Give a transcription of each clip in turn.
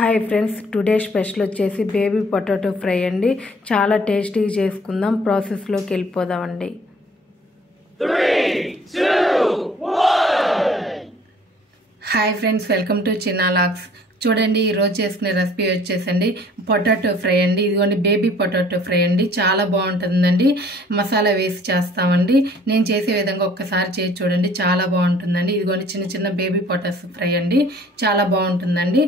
Hi friends, today special వచ్చేసి baby potato fry అండి. చాలా టేస్టీగా చేసుకుందాం. ప్రాసెస్లోకి వెళ్ళిపోదామండి. 3, 2, 1. Hi friends, welcome to Chinna vlogs. చూడండి, ఈరోజు చేసుకునే రెసిపీ వచ్చేసండి పొటాటో ఫ్రై అండి. ఇదిగోండి బేబీ పొటాటో ఫ్రై అండి. చాలా బాగుంటుందండి. మసాలా వేసి చేస్తామండి. నేను చేసే విధంగా ఒక్కసారి చేసి చూడండి, చాలా బాగుంటుందండి. ఇదిగోండి చిన్న చిన్న బేబీ పొటాటో ఫ్రై అండి. చాలా బాగుంటుందండి.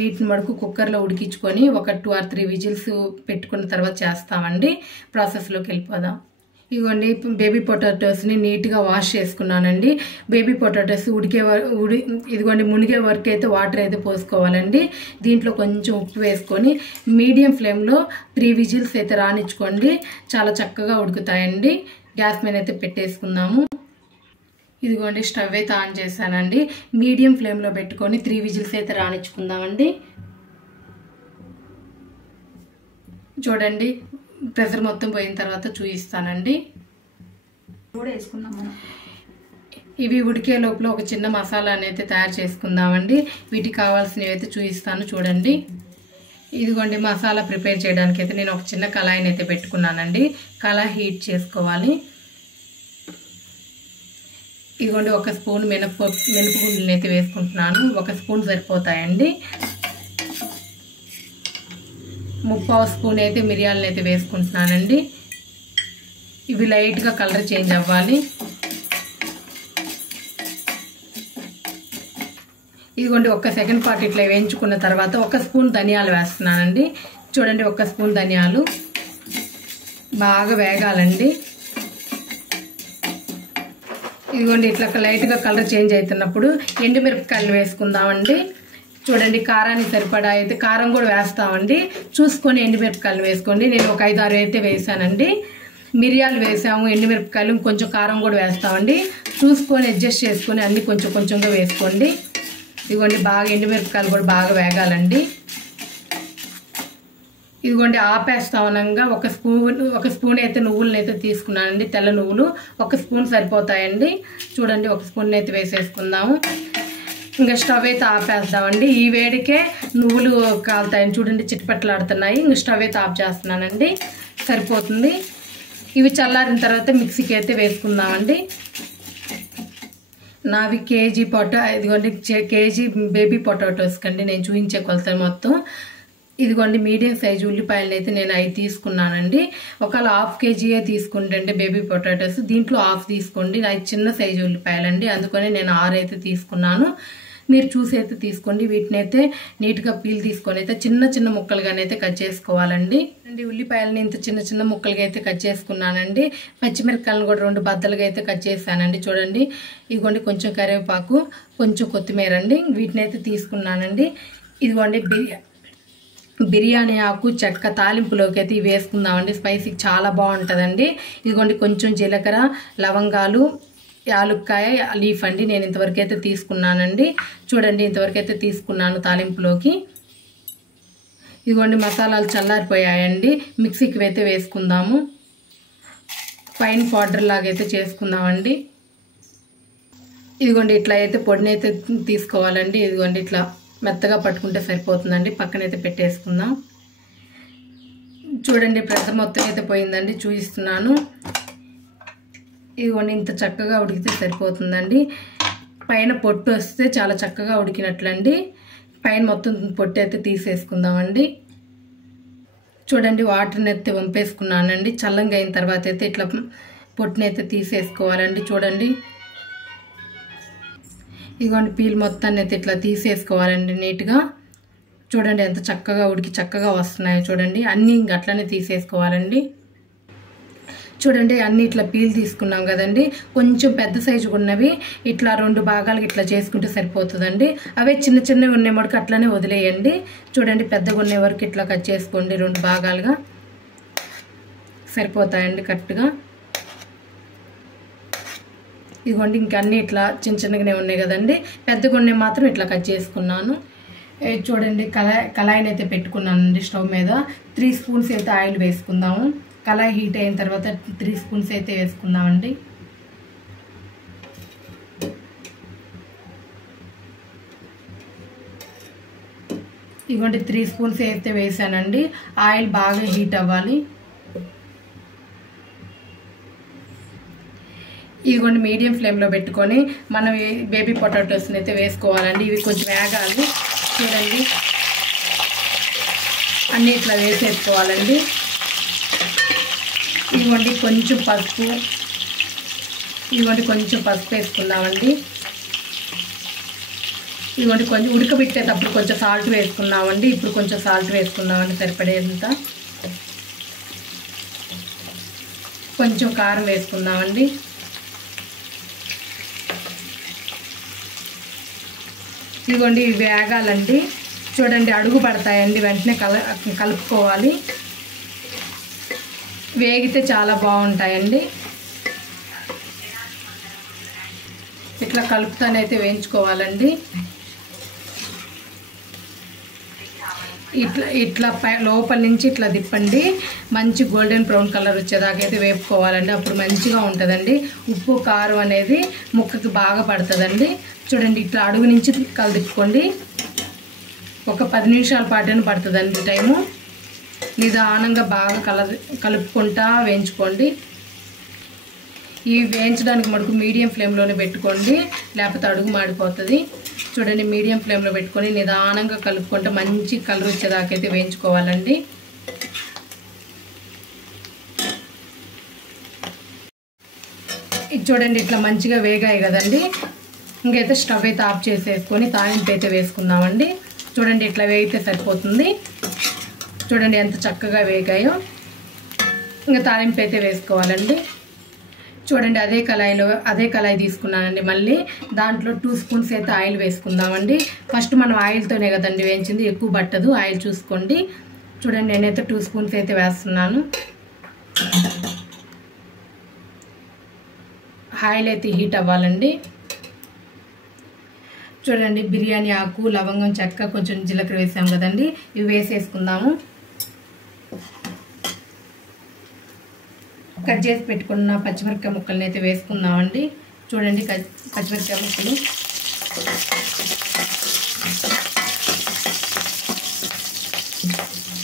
వీటిని మడుకు కుక్కర్లో ఉడికించుకొని ఒక 2 or 3 విజిల్స్ పెట్టుకున్న తర్వాత చేస్తామండి. ప్రాసెస్లోకి వెళ్ళిపోదాం. ఇదిగోండి బేబీ పొటాటోస్ని నీట్గా వాష్ చేసుకున్నానండి. బేబీ పొటాటోస్ ఇదిగోండి మునిగే వరకు అయితే వాటర్ అయితే పోసుకోవాలండి. దీంట్లో కొంచెం ఉప్పు వేసుకొని మీడియం ఫ్లేమ్లో 3 విజిల్స్ అయితే రానిచ్చుకోండి. చాలా చక్కగా ఉడుకుతాయండి. గ్యాస్ మీద అయితే పెట్టేసుకుందాము. ఇదిగోండి స్టవ్ అయితే ఆన్ చేశానండి. మీడియం ఫ్లేమ్లో పెట్టుకొని 3 విజిల్స్ అయితే రానిచ్చుకుందామండి. చూడండి, ప్రెషర్ మొత్తం పోయిన తర్వాత చూపిస్తానండి. ఇవి ఉడికే లోపల ఒక చిన్న మసాలా అయితే తయారు చేసుకుందామండి. వీటికి కావాల్సినవి అయితే చూపిస్తాను చూడండి. ఇదిగోండి మసాలా ప్రిపేర్ చేయడానికి అయితే నేను ఒక చిన్న కళాయిని అయితే పెట్టుకున్నానండి. కళాయి హీట్ చేసుకోవాలి. ఇదిగోండి 1 స్పూన్ మినపగుండ్లను అయితే వేసుకుంటున్నాను. 1 స్పూన్ సరిపోతాయండి. 3/4 స్పూన్ అయితే మిరియాలను అయితే వేసుకుంటున్నానండి. ఇవి లైట్గా కలర్ చేంజ్ అవ్వాలి. ఇదిగోండి 1 సెకండ్ పాటు ఇట్లా వేయించుకున్న తర్వాత 1 స్పూన్ ధనియాలు వేస్తున్నానండి. చూడండి 1 స్పూన్ ధనియాలు బాగా వేగాలండి. ఇదిగోండి ఇట్లా లైట్గా కలర్ చేంజ్ అవుతున్నప్పుడు ఎండుమిరపకాయలు వేసుకుందామండి. చూడండి కారానికి సరిపడా అయితే కారం కూడా వేస్తామండి. చూసుకొని ఎండుమిరపకాయలు వేసుకోండి. నేను ఒక 5, 6 అయితే వేసానండి. మిరియాలు వేసాము, ఎండుమిరపకాయలు, కొంచెం కారం కూడా వేస్తామండి. చూసుకొని అడ్జస్ట్ చేసుకొని అన్ని కొంచెం కొంచెంగా వేసుకోండి. ఇదిగోండి బాగా ఎండుమిరపకాయలు కూడా బాగా వేగాలండి. ఇదిగోండి ఆపేస్తామనంగా 1 స్పూన్ అయితే నువ్వులను అయితే తీసుకున్నానండి. తెల్ల నువ్వులు 1 స్పూన్ సరిపోతాయండి. చూడండి 1 స్పూన్ అయితే వేసేసుకుందాము. ఇంకా స్టవ్ అయితే ఆపేద్దామండి. ఈ వేడికే నువ్వులు కాలుతాయని చూడండి, చిట్పట్లాడుతున్నాయి. ఇంకా స్టవ్ అయితే ఆఫ్ చేస్తున్నానండి. సరిపోతుంది. ఇవి చల్లారిన తర్వాత మిక్సీకి అయితే వేసుకుందామండి. నావి ఇదిగోండి కేజీ బేబీ పొటాటోస్ కండి నేను చూపించే కొలత మొత్తం. ఇదిగోండి మీడియం సైజు ఉల్లిపాయలు అయితే నేను 5 తీసుకున్నానండి. ఒకవేళ 1/2 కేజీయే తీసుకుంటే బేబీ పొటాటోస్ దీంట్లో 1/2 తీసుకోండి. 5 చిన్న సైజు ఉల్లిపాయలండి, అందుకని నేను 6 అయితే తీసుకున్నాను. మీరు చూసి అయితే తీసుకోండి. వీటిని అయితే నీట్గా పీల్ తీసుకొని అయితే చిన్న చిన్న ముక్కలుగానైతే కట్ చేసుకోవాలండి. ఉల్లిపాయలని ఇంత చిన్న చిన్న ముక్కలుగా అయితే కట్ చేసుకున్నానండి. పచ్చిమిరపకాయలను కూడా 2 బద్దలుగా అయితే కట్ చేశానండి. చూడండి ఇదిగోండి కొంచెం కరివేపాకు, కొంచెం కొత్తిమీర అండి, వీటిని అయితే తీసుకున్నానండి. ఇదిగోండి బిర్యానీ ఆకు, చెక్క తాలింపులోకి అయితే ఇవి వేసుకుందామండి. స్పైసీకి చాలా బాగుంటుందండి. ఇదిగోండి కొంచెం జీలకర్ర, లవంగాలు, యాలుక్కాయ లీఫ్ అండి. నేను ఇంతవరకు అయితే తీసుకున్నానండి. చూడండి ఇంతవరకు అయితే తీసుకున్నాను తాలింపులోకి. ఇదిగోండి మసాలాలు చల్లారిపోయాయండి. మిక్సీకి అయితే వేసుకుందాము. ఫైన్ పౌడర్ లాగా అయితే చేసుకుందామండి. ఇదిగోండి ఇట్లా అయితే పొడిని అయితే తీసుకోవాలండి. ఇదిగోండి ఇట్లా మెత్తగా పట్టుకుంటే సరిపోతుందండి. పక్కనైతే పెట్టేసుకుందాం. చూడండి ప్రెషర్ మొత్తం అయితే పోయిందండి. చూపిస్తున్నాను. ఇదిగోండి ఇంత చక్కగా ఉడికితే సరిపోతుందండి. పైన పొట్టు వస్తే చాలా చక్కగా ఉడికినట్లండి. పైన మొత్తం పొట్టు అయితే తీసేసుకుందామండి. చూడండి వాటర్ని అయితే వంపేసుకున్నానండి. చల్లంగా అయిన తర్వాత అయితే ఇట్లా పొట్టుని అయితే తీసేసుకోవాలండి. చూడండి ఇదిగోండి పీల్ మొత్తాన్ని అయితే ఇట్లా తీసేసుకోవాలండి నీట్గా. చూడండి ఎంత చక్కగా ఉడికి చక్కగా వస్తున్నాయో చూడండి. అన్నీ ఇంక అట్లనే తీసేసుకోవాలండి. చూడండి అన్నీ ఇట్లా పీల్ తీసుకున్నాం కదండి. కొంచెం పెద్ద సైజు ఉన్నవి ఇట్లా 2 భాగాలు ఇట్లా చేసుకుంటే సరిపోతుందండి. అవే చిన్న చిన్నవి ఉన్న వరకు అట్లనే వదిలేయండి. చూడండి పెద్దగా ఉన్న వరకు ఇట్లా కట్ చేసుకోండి. 2 భాగాలుగా సరిపోతాయండి కరెక్ట్గా. ఇదిగోండి ఇంక అన్నీ ఇట్లా చిన్న చిన్నగానే ఉన్నాయి కదండి. పెద్దగా ఉన్నాయి మాత్రం ఇట్లా కట్ చేసుకున్నాను. చూడండి కళాయిని అయితే పెట్టుకున్నానండి స్టవ్ మీద. 3 స్పూన్స్ అయితే ఆయిల్ వేసుకుందాము. కళాయి హీట్ అయిన తర్వాత 3 స్పూన్స్ అయితే వేసుకుందామండి. ఇదిగోండి 3 స్పూన్స్ అయితే వేసానండి. ఆయిల్ బాగా హీట్ అవ్వాలి. ఇదిగోండి మీడియం ఫ్లేమ్లో పెట్టుకొని మనం బేబీ పొటాటోస్ని అయితే వేసుకోవాలండి. ఇవి కొంచెం వేగాలి. చూడండి అన్నీ ఇట్లా వేసేసుకోవాలండి. ఇదిగోండి కొంచెం పసుపు వేసుకున్నామండి. ఇదిగోండి కొంచెం ఉడకబెట్టేటప్పుడు కొంచెం సాల్ట్ వేసుకున్నామండి. ఇప్పుడు కొంచెం సాల్ట్ వేసుకున్నామండి సరిపడేంత. కొంచెం కారం వేసుకున్నామండి. ఇదిగోండి ఇవి వేగాలండి. చూడండి అడుగు పడతాయండి, వెంటనే కలుపుకోవాలి. వేగితే చాలా బాగుంటాయండి. ఇట్లా కలుపుతానైతే వేయించుకోవాలండి. ఇట్లా లోపల నుంచి ఇట్లా తిప్పండి. మంచి గోల్డెన్ బ్రౌన్ కలర్ వచ్చేదాకైతే వేపుకోవాలండి. అప్పుడు మంచిగా ఉంటుందండి. ఉప్పు కారం అనేది ముక్కకి బాగా పడుతుందండి. చూడండి ఇట్లా అడుగు నుంచి తిప్పుకోండి. ఒక 10 నిమిషాల పాటైనా పడుతుందండి టైము. నిదానంగా బాగా కలుపుకుంటా వేయించుకోండి. ఇవి వేయించడానికి మటుకు మీడియం ఫ్లేమ్లోనే పెట్టుకోండి, లేకపోతే అడుగు మాడిపోతుంది. చూడండి మీడియం ఫ్లేమ్లో పెట్టుకొని నిదానంగా కలుపుకుంటూ మంచి కలర్ వచ్చేదాకైతే వేయించుకోవాలండి. ఇది చూడండి ఇట్లా మంచిగా వేగాయి కదండి. ఇంకైతే స్టవ్ అయితే ఆఫ్ చేసేసుకొని తాలింపు అయితే వేసుకుందామండి. చూడండి ఇట్లా వేగితే సరిపోతుంది. చూడండి ఎంత చక్కగా వేగాయో. ఇంకా తాలింపు అయితే వేసుకోవాలండి. చూడండి అదే కళాయి తీసుకున్నానండి. మళ్ళీ దాంట్లో 2 స్పూన్స్ అయితే ఆయిల్ వేసుకుందామండి. ఫస్ట్ మనం ఆయిల్తోనే కదండి వేయించింది, ఎక్కువ పట్టదు. ఆయిల్ చూసుకోండి. చూడండి నేనైతే 2 స్పూన్స్ అయితే వేస్తున్నాను. ఆయిల్ అయితే హీట్ అవ్వాలండి. చూడండి బిర్యానీ ఆకు, లవంగం, చెక్క, కొంచెం జీలకర్ర వేసాం కదండి. ఇవి వేసేసుకుందాము. కట్ చేసి పెట్టుకున్న పచ్చిమిరపకాయ ముక్కల్ని అయితే వేసుకుందామండి. చూడండి పచ్చిమిరపకాయ ముక్కలు.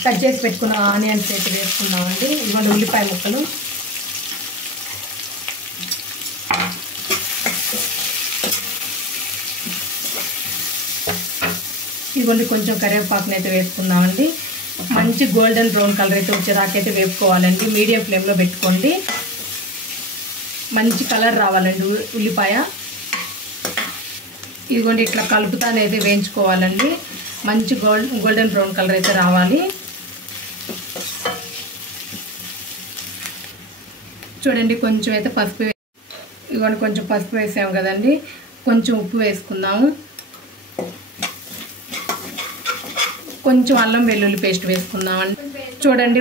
కట్ చేసి పెట్టుకున్న ఆనియన్స్ అయితే వేసుకుందామండి. ఇవ్వండి ఉల్లిపాయ ముక్కలు. ఇవ్వండి కొంచెం కరివేపాకుని అయితే వేసుకుందామండి. మంచి గోల్డెన్ బ్రౌన్ కలర్ అయితే వచ్చేదాకైతే వేపుకోవాలండి. మీడియం ఫ్లేమ్లో పెట్టుకోండి. మంచి కలర్ రావాలండి ఉల్లిపాయ. ఇదిగోండి ఇట్లా కలుపుతానైతే వేయించుకోవాలండి. మంచి గోల్డెన్ బ్రౌన్ కలర్ అయితే రావాలి. చూడండి కొంచెం అయితే పసుపు, ఇదిగోండి కొంచెం పసుపు వేసాము కదండి. కొంచెం ఉప్పు వేసుకుందాము. కొంచెం అల్లం వెల్లుల్లి పేస్ట్ వేసుకుందామండి. చూడండి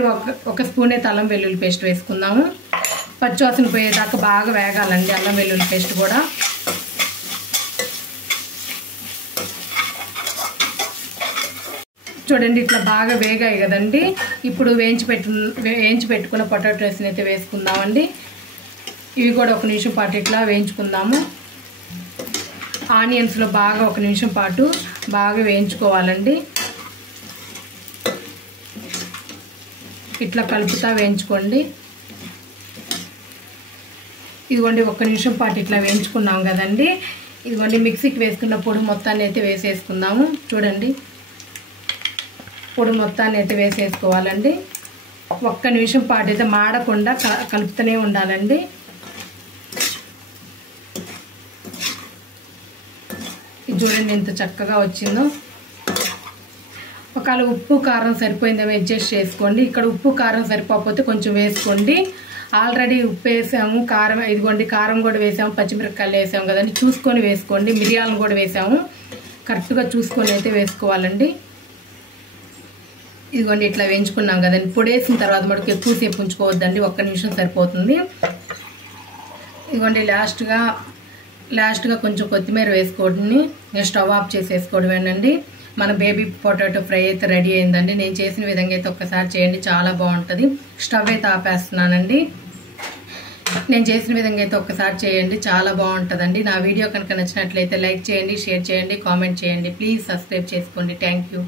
ఒక స్పూన్ అయితే అల్లం వెల్లుల్లి పేస్ట్ వేసుకుందాము. పచ్చివాసన పోయేదాకా బాగా వేగాలండి అల్లం వెల్లుల్లి పేస్ట్ కూడా. చూడండి ఇట్లా బాగా వేగాయి కదండి. ఇప్పుడు వేయించి పెట్టుకున్న పొటాటోస్ని అయితే వేసుకుందామండి. ఇవి కూడా 1 నిమిషం పాటు ఇట్లా వేయించుకుందాము. ఆనియన్స్లో బాగా 1 నిమిషం పాటు బాగా వేయించుకోవాలండి. ఇట్లా కలుపుతా వేయించుకోండి. ఇదిగోండి 1 నిమిషం పాటు ఇట్లా వేయించుకున్నాం కదండి. ఇదిగోండి మిక్సీకి వేసుకున్న పొడి మొత్తాన్ని అయితే వేసేసుకుందాము. చూడండి పొడి మొత్తాన్ని అయితే వేసేసుకోవాలండి. 1 నిమిషం పాటు అయితే మాడకుండా కలుపుతూనే ఉండాలండి. ఇది చూడండి ఎంత చక్కగా వచ్చిందో. ఒకవేళ ఉప్పు కారం సరిపోయిందేమో అడ్జస్ట్ చేసుకోండి. ఇక్కడ ఉప్పు కారం సరిపోకపోతే కొంచెం వేసుకోండి. ఆల్రెడీ ఉప్పు వేసాము, కారం ఇదిగోండి కారం కూడా వేసాము, పచ్చిమిరపకాయలు వేసాము కదండి. చూసుకొని వేసుకోండి. మిరియాలను కూడా వేసాము, కరెక్ట్గా చూసుకొని అయితే వేసుకోవాలండి. ఇదిగోండి ఇట్లా వేయించుకున్నాం కదండి. పొడి వేసిన తర్వాత మనకు ఎక్కువసేపు ఉంచుకోవద్దండి, 1 నిమిషం సరిపోతుంది. ఇదిగోండి లాస్ట్గా కొంచెం కొత్తిమీర వేసుకోండి. స్టవ్ ఆఫ్ చేసేసుకోవడమేనండి. మన బేబీ పొటాటో ఫ్రై అయితే రెడీ అయిందండి. నేను చేసిన విధంగా అయితే ఒక్కసారి చేయండి, చాలా బాగుంటుంది. స్టవ్ అయితే ఆపేస్తున్నానండి. నేను చేసిన విధంగా అయితే ఒక్కసారి చేయండి, చాలా బాగుంటుందండి. నా వీడియో కనుక నచ్చినట్లయితే లైక్ చేయండి, షేర్ చేయండి, కామెంట్ చేయండి. ప్లీజ్ సబ్స్క్రైబ్ చేసుకోండి. Thank you.